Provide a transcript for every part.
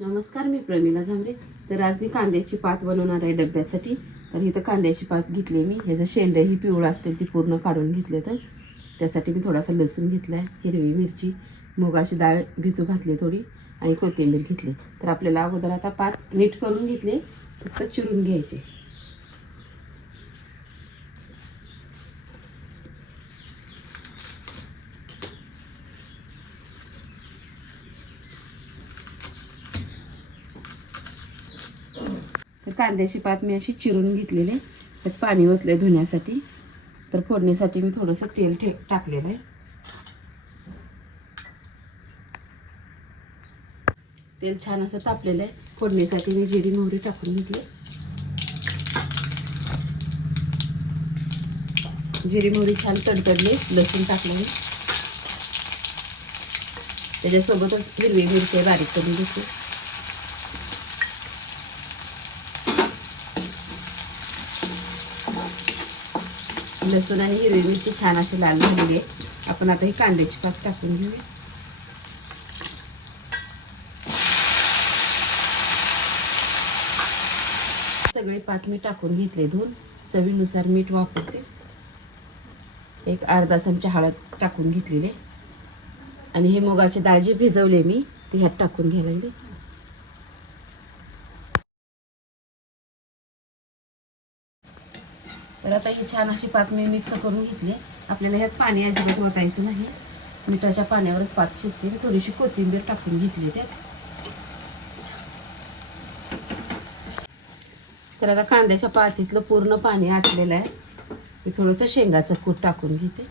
नमस्कार मी प्रमिला झांबरे. तर आज मी कांद्याची पात बनवणार आहे डब्यासाठी. तर इथं कांद्याची पात घेतली मी. ह्याचं शेंड ही पिवळं असते ती पूर्ण काढून घेतले तर. त्यासाठी मी थोडासा लसूण घेतला आहे हिरवी मिरची मुगाची डाळ भिजू घातली थोडी आणि कोथिंबीर घेतली. तर आपल्याला अगोदर आता पात नीट करून घेतले फक्त चिरून घ्यायचे. कांद्याची पात मी अशी चिरून घेतलेली त्यात पाणी ओतले धुण्यासाठी. तर फोडणीसाठी मी थोडंसं तेल ठे टाकलेलं आहे. तेल छान असं तापलेलं आहे. फोडणीसाठी मी जिरी मोहरी टाकून घेतली जिरी मोहरी छान तडतडली लसूण टाकलेली त्याच्यासोबतच हिरवी मिरची बारीक करून घेतली लसूण आणि हिरवी मिरची छान अशी लाल झालेली आहे. आपण आता ही कांद्याची पात टाकून घेऊया. सगळे पात मी टाकून घेतले धुवून. चवीनुसार मीठ वापरते. एक अर्धा चमचा हळद टाकून घेतलेले आणि हे मुगाची डाळ जी भिजवले मी ती ह्यात टाकून घ्यायला लागले तर आता ही छान अशी पात मी मिक्स करून घेतली. आपल्याला ह्यात पाणी अजिबात ओतायचं नाही. मिठाच्या पाण्यावरच पात शिजते. मी थोडीशी कोथिंबीर टाकून घेतली त्यात. तर आता कांद्याच्या पातीतलं पूर्ण पाणी आटलेलं आहे. मी थोडंसं शेंगाचं कूट टाकून घेते.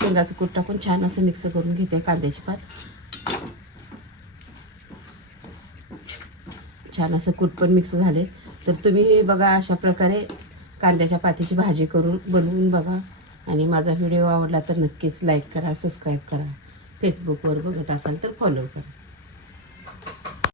शेंगाचं कूट टाकून छान असं मिक्स करून घेते कांद्याची पात. छान असं कूट पण मिक्स झाले. तर तुम्ही हे बघा अशा प्रकारे कांद्याच्या पातीची भाजी करून बनवून बघा. आणि माझा व्हिडिओ आवडला तर नक्कीच लाईक करा सबस्क्राईब करा. फेसबुकवर बघत असाल तर फॉलो करा.